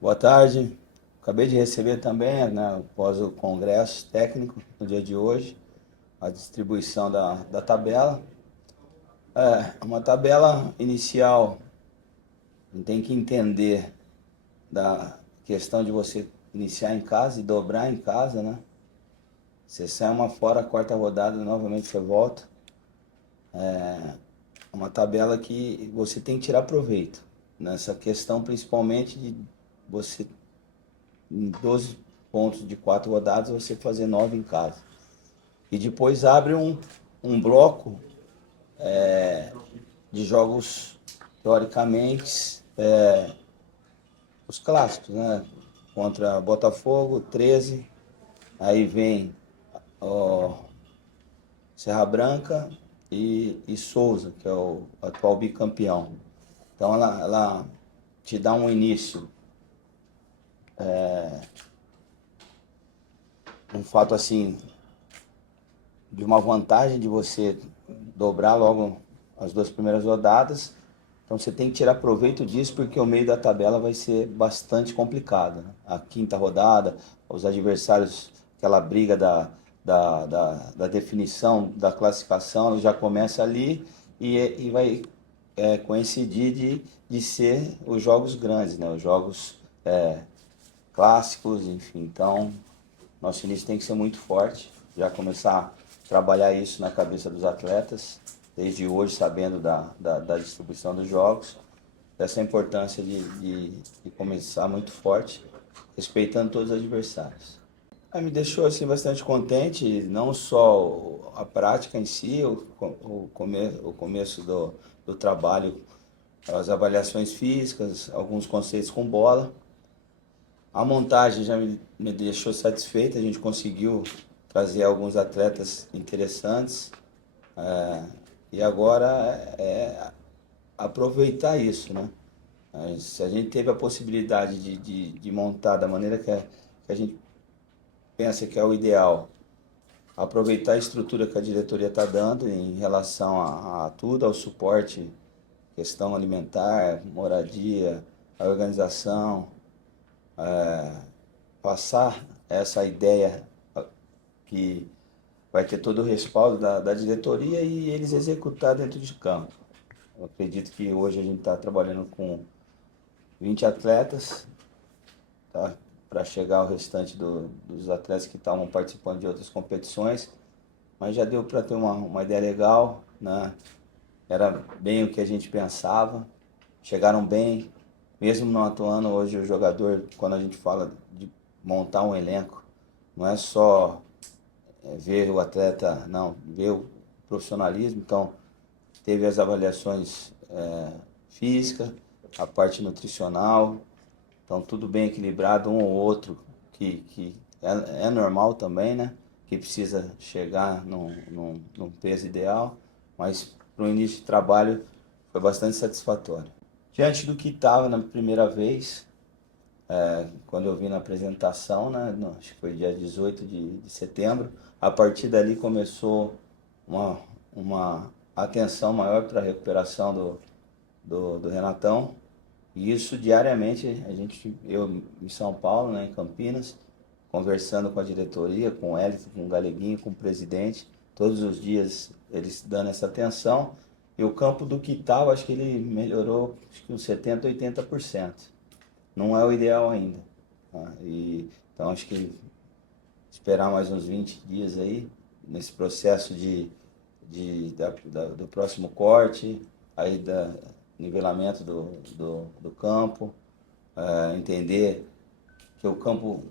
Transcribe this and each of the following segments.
Boa tarde. Acabei de receber também, né, após o congresso técnico, no dia de hoje, a distribuição da tabela. Uma tabela inicial, a gente tem que entender da questão de você iniciar em casa e dobrar em casa, né? Você sai uma fora, a quarta rodada, novamente você volta. Uma tabela que você tem que tirar proveito. Nessa questão, principalmente de você, em 12 pontos de 4 rodadas, você fazer 9 em casa. E depois abre um bloco de jogos, teoricamente, os clássicos, né? Contra Botafogo, 13, aí vem ó, Serra Branca e Souza, que é o atual bicampeão. Então ela te dá um início, um fato assim, de uma vantagem de você dobrar logo as duas primeiras rodadas. Então você tem que tirar proveito disso porque o meio da tabela vai ser bastante complicado, né? A quinta rodada, os adversários, aquela briga da definição, da classificação, já começa ali e vai coincidir de ser os jogos grandes, né? Os jogos clássicos, enfim. Então, nosso início tem que ser muito forte, já começar a trabalhar isso na cabeça dos atletas, desde hoje, sabendo da distribuição dos jogos, dessa importância de começar muito forte, respeitando todos os adversários. Me deixou assim bastante contente, não só a prática em si, o começo do trabalho, as avaliações físicas, alguns conceitos com bola. A montagem já me deixou satisfeita, a gente conseguiu trazer alguns atletas interessantes, e agora é aproveitar isso, né? Se a gente teve a possibilidade de montar da maneira que a gente pensa que é o ideal, aproveitar a estrutura que a diretoria está dando em relação a tudo, ao suporte, questão alimentar, moradia, a organização, passar essa ideia que vai ter todo o respaldo da diretoria e eles executar dentro de campo. Eu acredito que hoje a gente está trabalhando com 20 atletas, tá? Para chegar ao restante dos atletas que estavam participando de outras competições, mas já deu para ter uma ideia legal, né? Era bem o que a gente pensava, chegaram bem, mesmo não atuando hoje o jogador, quando a gente fala de montar um elenco, não é só ver o atleta, não, ver o profissionalismo, então teve as avaliações física, a parte nutricional, então tudo bem equilibrado, um ou outro que é normal também, né? Que precisa chegar num peso ideal, mas para o início de trabalho foi bastante satisfatório. Diante do que estava na primeira vez, quando eu vi na apresentação, né, acho que foi dia 18 de setembro, a partir dali começou uma, uma atenção maior para a recuperação do Renatão. E isso diariamente, eu em São Paulo, né, em Campinas, conversando com a diretoria, com o Hélito, com o Galeguinho, com o presidente, todos os dias eles dando essa atenção. E o campo do Quintal, acho que ele melhorou acho que uns 70, 80%. Não é o ideal ainda. Tá? Então acho que esperar mais uns 20 dias aí, nesse processo do próximo corte, aí da nivelamento do campo, entender que o campo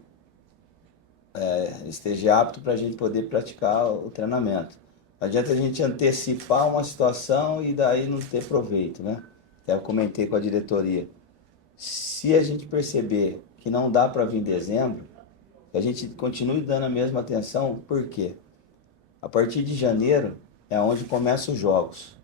esteja apto para a gente poder praticar o treinamento. Não adianta a gente antecipar uma situação e daí não ter proveito, né? Até eu comentei com a diretoria. Se a gente perceber que não dá para vir em dezembro, a gente continue dando a mesma atenção, por quê? A partir de janeiro é onde começam os jogos.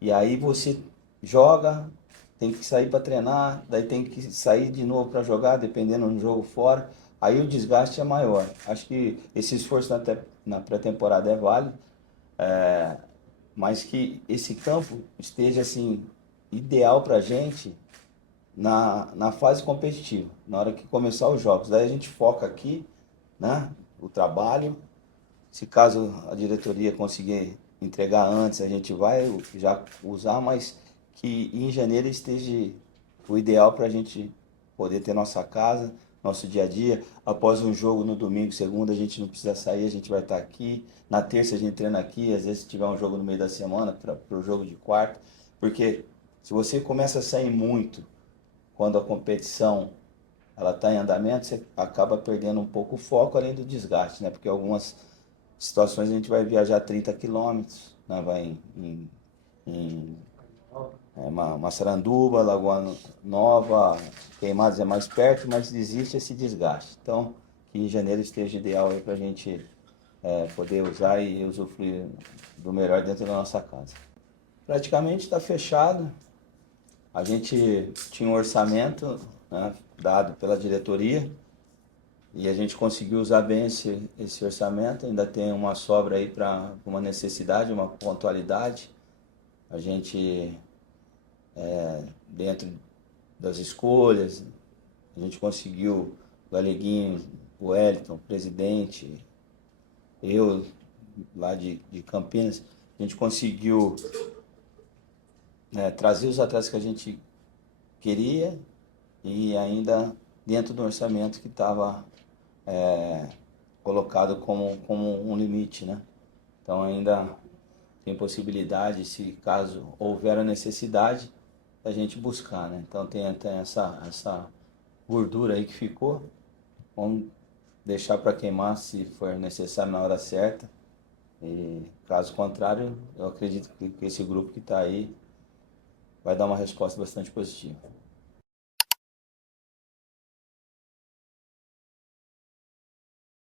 E aí você joga, tem que sair para treinar, daí tem que sair de novo para jogar, dependendo do jogo fora. Aí o desgaste é maior. Acho que esse esforço na pré-temporada é válido, mas que esse campo esteja assim ideal para a gente na fase competitiva, na hora que começar os jogos. Daí a gente foca aqui, né, o trabalho. Se caso a diretoria conseguir entregar antes, a gente vai já usar, mas que em janeiro esteja o ideal para a gente poder ter nossa casa, nosso dia a dia. Após um jogo no domingo, segunda, a gente não precisa sair, a gente vai estar aqui. Na terça a gente treina aqui, às vezes se tiver um jogo no meio da semana, para o jogo de quarta. Porque se você começa a sair muito quando a competição ela está em andamento, você acaba perdendo um pouco o foco, além do desgaste, né? Porque algumas situações a gente vai viajar 30 quilômetros, né? Vai em Massaranduba, Lagoa Nova, Queimados é mais perto, mas existe esse desgaste. Então, que em janeiro esteja ideal aí para a gente poder usar e usufruir do melhor dentro da nossa casa. Praticamente está fechado. A gente tinha um orçamento, né, dado pela diretoria e a gente conseguiu usar bem esse orçamento. Ainda tem uma sobra aí para uma necessidade, uma pontualidade. A gente, dentro das escolhas, a gente conseguiu o Aleguinho, o Wellington, o presidente, eu lá de Campinas, a gente conseguiu trazer os atletas que a gente queria e ainda dentro do orçamento que estava colocado como um limite, né? Então ainda tem possibilidade, se caso houver a necessidade, da gente buscar, né? Então tem até essa gordura aí que ficou, vamos deixar para queimar se for necessário na hora certa. E caso contrário, eu acredito que esse grupo que está aí vai dar uma resposta bastante positiva.